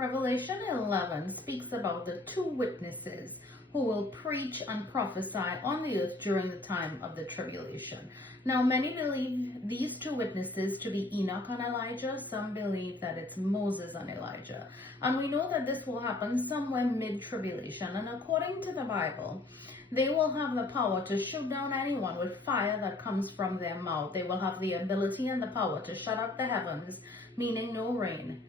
Revelation 11 speaks about the two witnesses who will preach and prophesy on the earth during the time of the tribulation. Now, many believe these two witnesses to be Enoch and Elijah. Some believe that it's Moses and Elijah. And we know that this will happen somewhere mid-tribulation. And according to the Bible, they will have the power to shoot down anyone with fire that comes from their mouth. They will have the ability and the power to shut up the heavens, meaning no rain.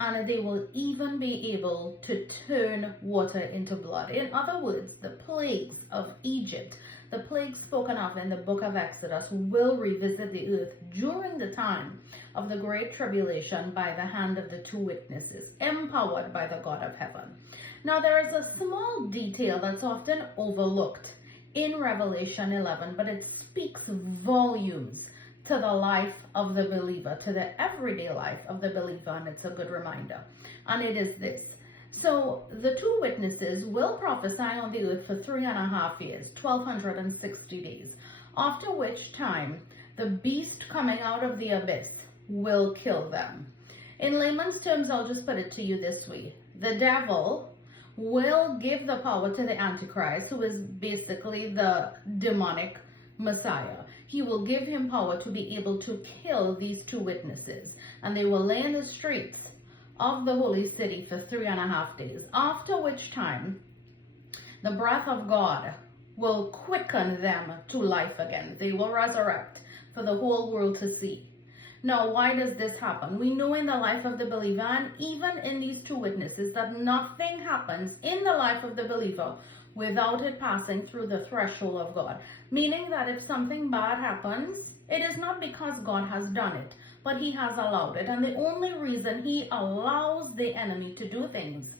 And they will even be able to turn water into blood. In other words, the plagues of Egypt, the plagues spoken of in the book of Exodus, will revisit the earth during the time of the Great Tribulation by the hand of the two witnesses, empowered by the God of heaven. Now, there is a small detail that's often overlooked in Revelation 11, but it speaks volumes to the life of the believer, to the everyday life of the believer, and it's a good reminder. And it is this. So the two witnesses will prophesy on the earth for 3.5 years, 1260 days, after which time the beast coming out of the abyss will kill them. In layman's terms, I'll just put it to you this way. The devil will give the power to the Antichrist, who is basically the demonic Messiah. He will give him power to be able to kill these two witnesses, and they will lay in the streets of the holy city for 3.5 days, after which time the breath of God will quicken them to life again. They will resurrect for the whole world to see. Now, why does this happen? We know in the life of the believer, and even in these two witnesses, that nothing happens in the life of the believer without it passing through the threshold of God. Meaning that if something bad happens, it is not because God has done it, but he has allowed it. And the only reason he allows the enemy to do things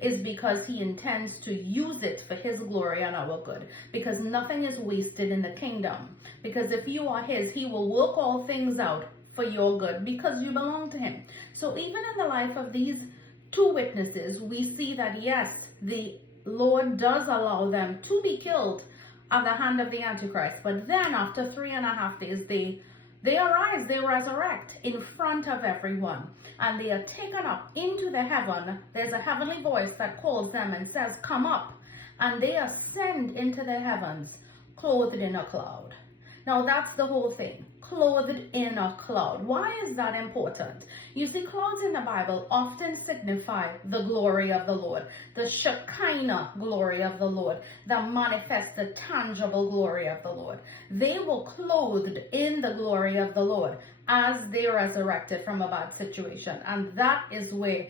is because he intends to use it for his glory and our good. Because nothing is wasted in the kingdom. Because if you are his, he will work all things out for your good because you belong to him. So even in the life of these two witnesses, we see that yes, the Lord does allow them to be killed at the hand of the Antichrist. But then after 3.5 days, they arise, they resurrect in front of everyone. And they are taken up into the heaven. There's a heavenly voice that calls them and says, come up. And they ascend into the heavens, clothed in a cloud. Now that's the whole thing. Clothed in a cloud. Why is that important? You see, clouds in the Bible often signify the glory of the Lord, the Shekinah glory of the Lord, that manifests the tangible glory of the Lord. They were clothed in the glory of the Lord as they resurrected from a bad situation. And that is where